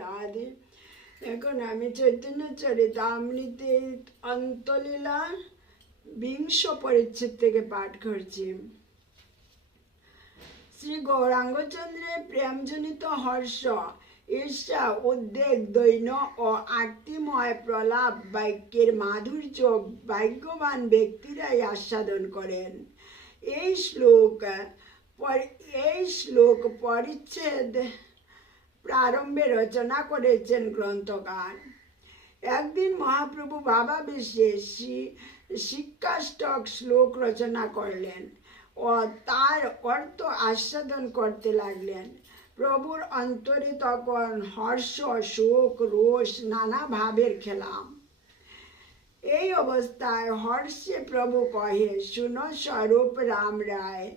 রাধে। এখন আমি চৈতন্য চরিতামৃতে অন্তলীলা বিংশ পরিচ্ছেদ থেকে পাঠ করছি। শ্রী গৌরাঙ্গচন্দ্রের প্রেমজনিত হর্ষ, ঈর্ষা, উদ্বেগ দৈন্য ও আত্মীময় প্রলাপ, বাক্যের মাধুর্য, ভাগ্যবান ব্যক্তিরাই আস্বাদন করেন। এই শ্লোক এই শ্লোক পরিচ্ছেদ প্রারম্ভে রচনা করেছেন গ্রন্থকার। একদিন মহাপ্রভু বাবা বিশেষ শিক্ষাষ্টক শ্লোক রচনা করলেন ও তার অর্থ আস্বাদন করতে লাগলেন। প্রভুর অন্তরে তখন হর্ষ, শোক, রোষ নানা ভাবের খেলাম। এই অবস্থায় হর্ষে প্রভু কহে, শুনো স্বরূপ রাম রায়,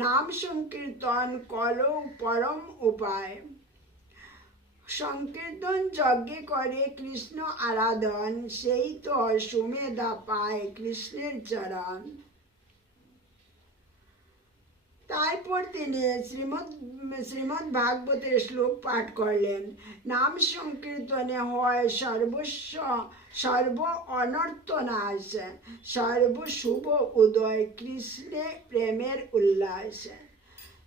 নাম সংকীর্তন কল পরম উপায়। সংকীর্তন যজ্ঞে করে কৃষ্ণ আরাধন, সেই তো সুমেধা পায় কৃষ্ণের চরণ। তারপর তিনি শ্রীমদ শ্রীমদ ভাগবতের শ্লোক পাঠ করলেন। নাম সংকীর্তনে হয় সর্বস্ব, সর্ব অনর্থ নাশ, সর্ব শুভ উদয়, কৃষ্ণে প্রেমের উল্লাস।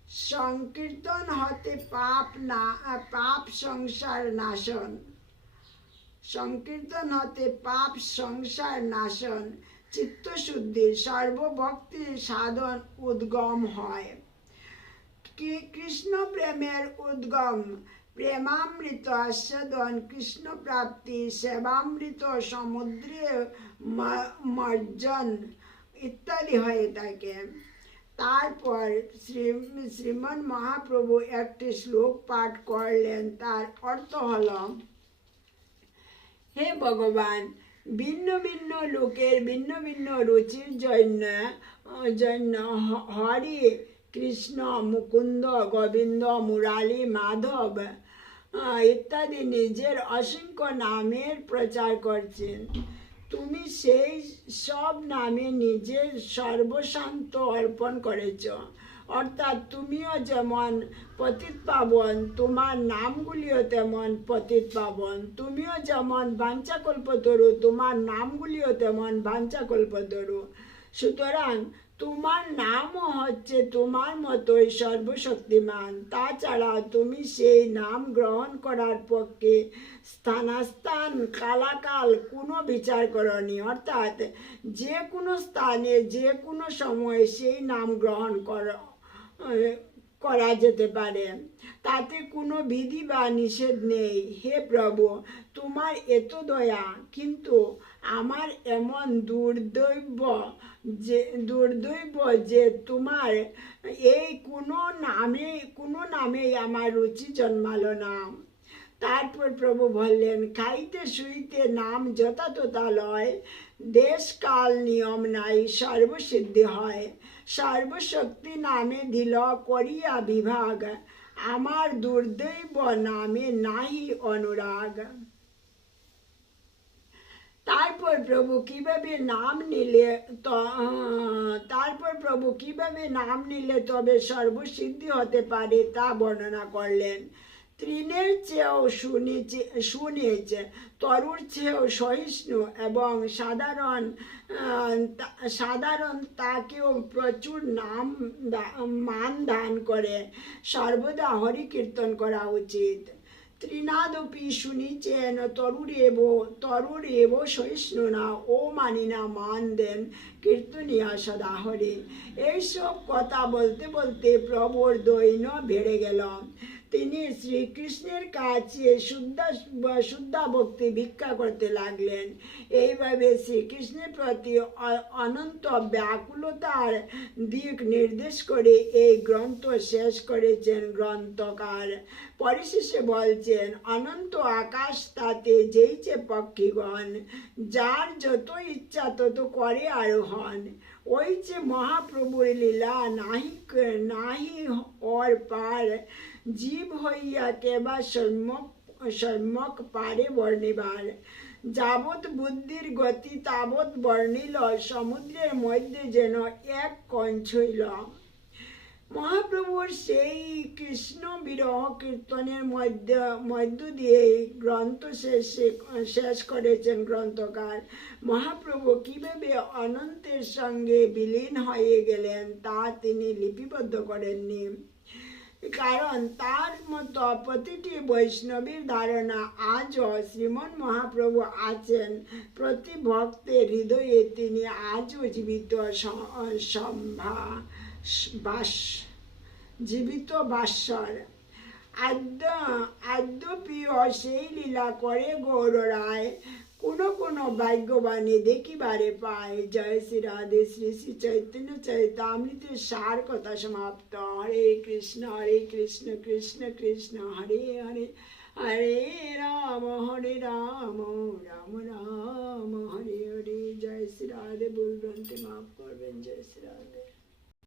সংকীর্তন হতে পাপ না পাপ সংসার নাশন। সংকীর্তন হতে পাপ সংসার নাশন। চিত্তশুদ্ধি, সর্বভক্তির সাধন উদ্গম হয়। কৃষ্ণ প্রেমের উদ্গম। প্রেমামৃত আস্বাদন কৃষ্ণ প্রাপ্তি, সেবামৃত সমুদ্রে মর্জন ইত্যাদি হয়ে থাকে। তারপর শ্রী শ্রীমন মহাপ্রভু একটি শ্লোক পাঠ করলেন, তার অর্থ হলো, হে ভগবান, ভিন্ন ভিন্ন লোকের ভিন্ন ভিন্ন রুচির জন্য জন্য হরি, কৃষ্ণ, মুকুন্দ, গোবিন্দ, মুরালি, মাধব ইত্যাদি নিজের অসংখ্য নামের প্রচার করছেন। তুমি সেই সব নামে নিজের সর্বশান্ত অর্পণ করেছ। অর্থাৎ তুমিও যেমন পতিত পাবন, তোমার নামগুলিও তেমন পতিত পাবন। তুমিও যেমন বাঞ্চাকল্প বাঞ্চাকল্পতরু তোমার নামগুলিও তেমন বাঞ্চাকল্পতরু সুতরাং তোমার নামও হচ্ছে তোমার মতোই সর্বশক্তিমান। তাছাড়া তুমি সেই নাম গ্রহণ করার পক্ষে স্থানাস্থান, কালাকাল কোনো বিচার করনি। অর্থাৎ যে কোনো স্থানে, যে কোনো সময়ে সেই নাম গ্রহণ কর করা যেতে পারে। তাতে কোনো বিধি বা নিষেধ নেই। হে প্রভু, তোমার এত দয়া, কিন্তু আমার এমন দুর্দৈব যে দুর্দৈব যে তোমার এই কোনো নামে, কোনো নামেই আমার রুচি জন্মালো না। তারপর প্রভু বললেন খাইতে শুইতে নাম যথাতথা লয় দেশ কাল নিয়ম নাই, সর্বসিদ্ধি হয়। সর্বশক্তি নামে দিল করিয়া বিভাগ, আমার দুর্দৈব নামে নাহি অনুরাগ। তারপর প্রভু কীভাবে নাম নিলে তারপর প্রভু কীভাবে নাম নিলে তবে সর্বসিদ্ধি হতে পারে তা বর্ণনা করলেন। তৃণের চেয়েও শুনেছে শুনেছে তরুর চেয়েও সহিষ্ণু এবং সাধারণ সাধারণ তাকেও প্রচুর নাম মান দান করে সর্বদা হরি কীর্তন করা উচিত। ত্রিনাদপি শুনিছেন তরুরেব তরুরেব সহিষ্ণুনা ও মানিনা মান দেন কীর্তনিয়া সদা হরে এইসব কথা বলতে বলতে প্রবর দৈন্য বেড়ে গেল। তিনি শ্রীকৃষ্ণের কাছে শুদ্ধা শুদ্ধা ভক্তি ভিক্ষা করতে লাগলেন। এইভাবে শ্রীকৃষ্ণের প্রতি অনন্ত ব্যাকুলতার দিক নির্দেশ করে এই গ্রন্থ শেষ করেছেন গ্রন্থকার। পরিশেষে বলছেন, অনন্ত আকাশ তাতে যেইছে পক্ষীগণ, যার যত ইচ্ছা তত করে আরোহণ ওই যে মহাপ্রভুর লীলা নাহি নাহি ওর পার জীব হইয়া কেবা সম্যক সম্যক পারে বর্ণিবার যাবৎ বুদ্ধির গতি তাবৎ বর্ণিল সমুদ্রের মধ্যে যেন এক কঞ্চ হইল মহাপ্রভুর সেই কৃষ্ণ বিরহ কীর্তনের মধ্য মধ্য দিয়ে গ্রন্থ শেষ শেষ করেছেন গ্রন্থকার। মহাপ্রভু কীভাবে অনন্তের সঙ্গে বিলীন হয়ে গেলেন তা তিনি লিপিবদ্ধ করেননি। কারণ তার মতো প্রতিটি বৈষ্ণবীর ধারণা আজও শ্রীমন মহাপ্রভু আছেন। প্রতি ভক্তের হৃদয়ে তিনি আজও জীবিত সম্ভা বাস, জীবিত বাস্বর আদ্য আদ্যপ্রিয় সেই লীলা করে গৌর রায় কোনো কোনো ভাগ্যবাণী দেখিবারে পায়। জয় শ্রী রাধে শ্রী শ্রী চৈতন্য চৈতামৃতের সার কথা সমাপ্ত। হরে কৃষ্ণ হরে কৃষ্ণ কৃষ্ণ কৃষ্ণ। হরে হরে হরে রাম হরে রাম রাম রাম। হরে হরে। জয় শ্রী রাধে ভুল মাফ করবেন। জয় শ্রী রাধে